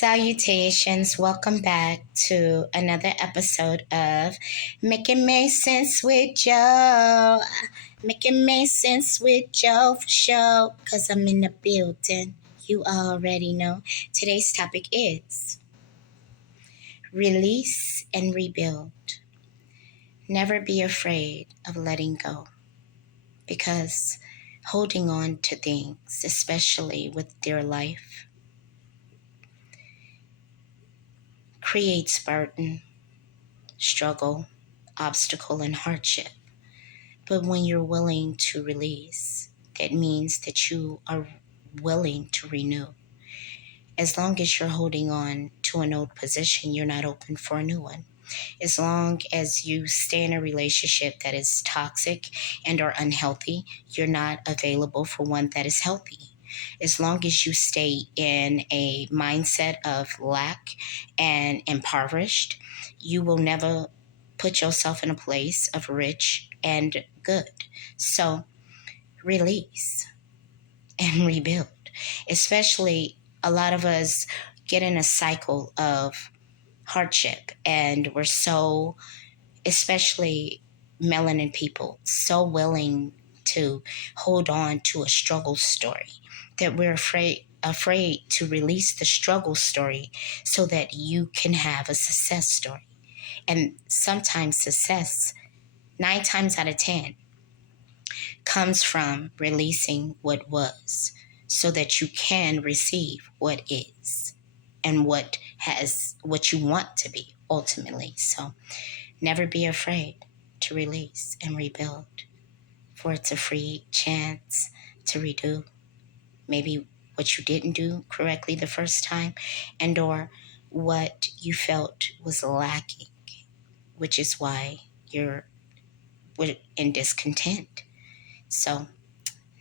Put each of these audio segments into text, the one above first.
Salutations. Welcome back to another episode of Making Make Sense with Joe. Making Make Sense with Joe for sure, because I'm in the building. You already know. Today's topic is release and rebuild. Never be afraid of letting go, because holding on to things, especially with dear life, creates burden, struggle, obstacle, and hardship. But when you're willing to release, that means that you are willing to renew. As long as you're holding on to an old position, you're not open for a new one. As long as you stay in a relationship that is toxic and or unhealthy, you're not available for one that is healthy. As long as you stay in a mindset of lack and impoverished, you will never put yourself in a place of rich and good. So release and rebuild. Especially a lot of us get in a cycle of hardship, and we're so, especially melanin people, so willing to hold on to a struggle story that we're afraid to release the struggle story so that you can have a success story. And sometimes success, 9 times out of 10, comes from releasing what was so that you can receive what is and what you want to be ultimately. So never be afraid to release and rebuild, for it's a free chance to redo maybe what you didn't do correctly the first time, and or what you felt was lacking, which is why you're in discontent. So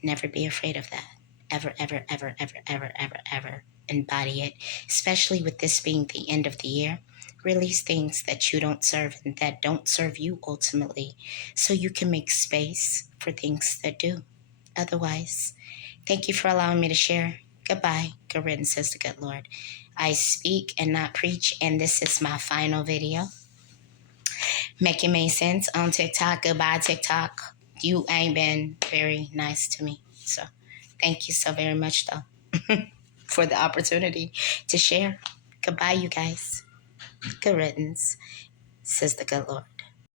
never be afraid of that. Ever, ever, ever, ever, ever, ever, ever embody it, especially with this being the end of the year. Release things that you don't serve and that don't serve you ultimately, so you can make space for things that do. Otherwise, thank you for allowing me to share. Goodbye. Good riddance, says the good Lord. I speak and not preach, and this is my final video. Make it make sense on TikTok. Goodbye, TikTok. You ain't been very nice to me. So thank you so very much, though, for the opportunity to share. Goodbye, you guys. Good riddance, says the good Lord.